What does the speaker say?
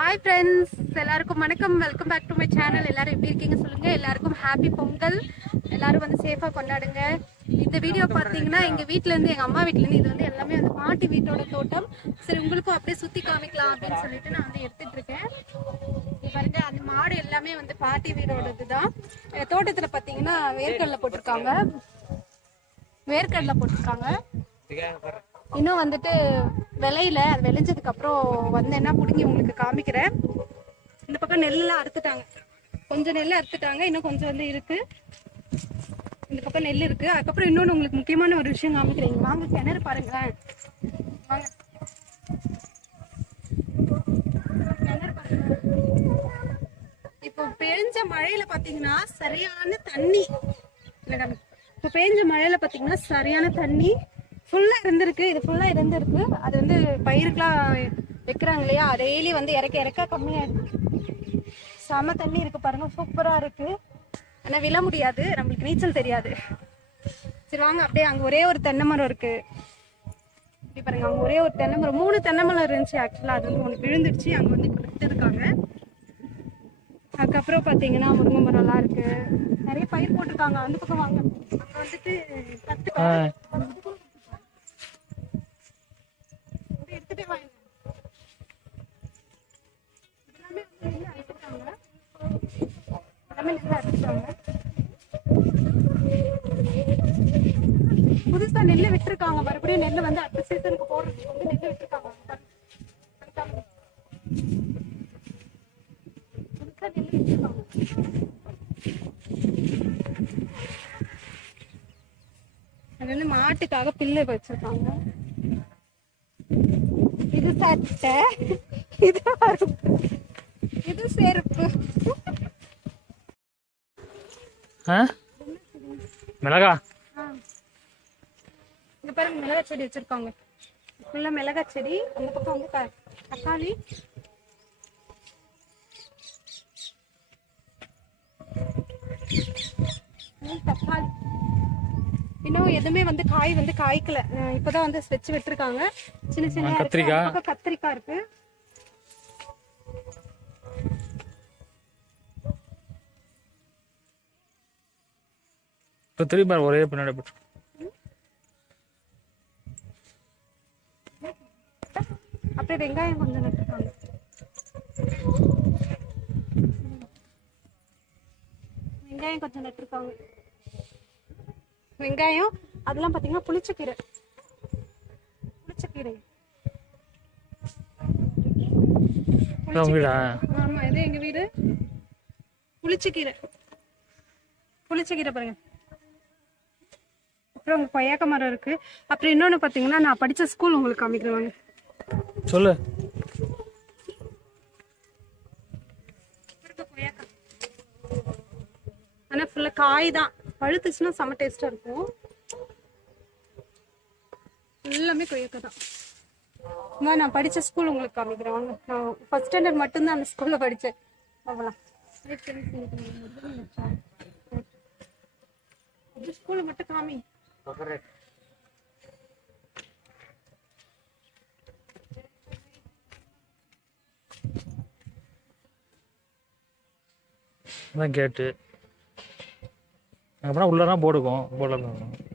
Hi friends எல்லாருக்கும் வணக்கம். Welcome back to my channel எல்லாரும் எப்படி இருக்கீங்க சொல்லுங்க. எல்லாருக்கும் ஹாப்பி பொங்கல். எல்லாரும் வந்து சேஃபா கொண்டாடுங்க. இந்த வீடியோ பார்த்தீங்கன்னா எங்க வீட்ல இருந்து எங்க அம்மா வீட்ல இருந்து இது வந்து எல்லாமே வந்து பாட்டி வீட்டோட தோட்டம். சரி உங்களுக்கும் அப்படியே சுத்தி காமிக்கலாம் அப்படின்னு சொல்லிட்டு நான் வந்து எடுத்துட்டு இருக்கேன். பாருங்க அந்த மாடு எல்லாமே வந்து பாட்டி வீடோடது தான் தோட்டத்துல பாத்தீங்கன்னா வேர்க்கடலை போட்டிருக்காங்க. வேர்க்கடலை போட்டிருக்காங்க. இன்னும் வந்துட்டு விளையில அது விளைஞ்சதுக்கு அப்புறம் வந்தேன்னா பிடுங்கி உங்களுக்கு காமிக்கிறேன். இந்த பக்கம் நெல்லாம் அறுத்துட்டாங்க. கொஞ்சம் நெல் அறுத்துட்டாங்க இன்னும் கொஞ்சம் வந்து இருக்கு. இந்த பக்கம் நெல் இருக்கு. அதுக்கப்புறம் இன்னொன்று உங்களுக்கு முக்கியமான ஒரு விஷயம் காமிக்கிறீங்க வாங்க கிணறு பாருங்களேன். வாங்க. கிணறு பாருங்க. இப்போ பெஞ்ச மழையில பாத்தீங்கன்னா சரியான தண்ணி. இப்போ பெஞ்ச மழையில பாத்தீங்கன்னா சரியான தண்ணி. ஃபுல்லா இருந்திருக்கு. இது ஃபுல்லா இருந்திருக்கு. அது வந்து பயிருக்கெல்லாம் வைக்கிறாங்க இல்லையா? டெய்லி வந்து இறக்க இறக்க கம்மியாயிருக்கு. செம தண்ணி இருக்கு பாருங்க. சூப்பரா இருக்கு. ஆனா விழ முடியாது. நம்மளுக்கு நீச்சல் தெரியாது. சரி வாங்க. அப்படியே அங்க ஒரே ஒரு தென்னை மரம் இருக்கு. இப்படி பாருங்க. அங்க ஒரே ஒரு தென்னை மரம். மூணு தென்னை மரம் இருந்துச்சு ஆக்சுவலா அது வந்து ஒன்று விழுந்துடுச்சு அங்க வந்து இப்போ விட்டுருக்காங்க அதுக்கப்புறம் பார்த்தீங்கன்னா முருங்கை மரம்லாம் இருக்கு. நிறைய பயிர் போட்டிருக்காங்க. அந்த பக்கம் வாங்க. அங்க வந்துட்டு கத்துக்காய் எல்லாமே நெல்லு அறுத்துட்டாங்க புதுசா நெல் விட்டுருக்காங்க. மறுபடியும் நெல் வந்து அடுத்த சீசனுக்கு போடுறதுக்கு வந்து நெல் விட்டுருக்காங்க. புதுசா நெல் விட்டுருக்காங்க. அது வந்து மாட்டுக்காக பில்லு வச்சிருக்காங்க. இது சட்டை. இது அறுப்பு. இது செருப்பு. மிளகா. இங்க பாருங்க மிளகா செடி வச்சிருக்காங்க. ஃபுல்லா மிளகா செடி அந்த பக்கம் வந்து தக்காளி. தக்காளி. இன்னும் எதுவுமே வந்து காய் வந்து காய்க்கல. அஹ் இப்பதான் வந்து வச்சு விட்டுருக்காங்க. சின்ன சின்ன கத்திரிக்காய். கத்திரிக்காய் இருக்கு. இப்போ திரும்பி ஒரே பின்னாடி போட்டு. அப்படியே வெங்காயம் கொஞ்சம் நட்டுருக்காங்க வெங்காயம் கொஞ்சம் நட்டுருக்காங்க வெங்காயம் அதெல்லாம் பாத்தீங்கன்னா புளிச்சக்கீரை. புளிச்சக்கீரை. ஆமா இது எங்க வீடு? புளிச்சக்கீரை. புளிச்சக்கீரை பாருங்க. அப்புறம் உங்க கொய்யாக்க மரம் இருக்கு அப்புறம் இன்னொன்னு பாத்தீங்கன்னா நான் படிச்ச ஸ்கூல் உங்களுக்கு காமிக்கிறேன். சொல்லு ஆனா ஃபுல்லா காய் தான் பழுத்துச்சுன்னா செம்ம டேஸ்டா இருக்கும் எல்லாமே கொய்யாக்காய் தான் அம்மா, நான் படிச்ச ஸ்கூல் உங்களுக்கு காமிக்கிறேன் வாங்க நான் ஃபர்ஸ்ட் ஸ்டாண்டர்ட் மட்டும்தான் அந்த ஸ்கூல்ல படிச்சேன் அவ்வளோ ஸ்கூல்ல மட்டும் காமி அதான் கேட்டு. அப்புறம் உள்ளதான் போடுக்கும் போடலாம்.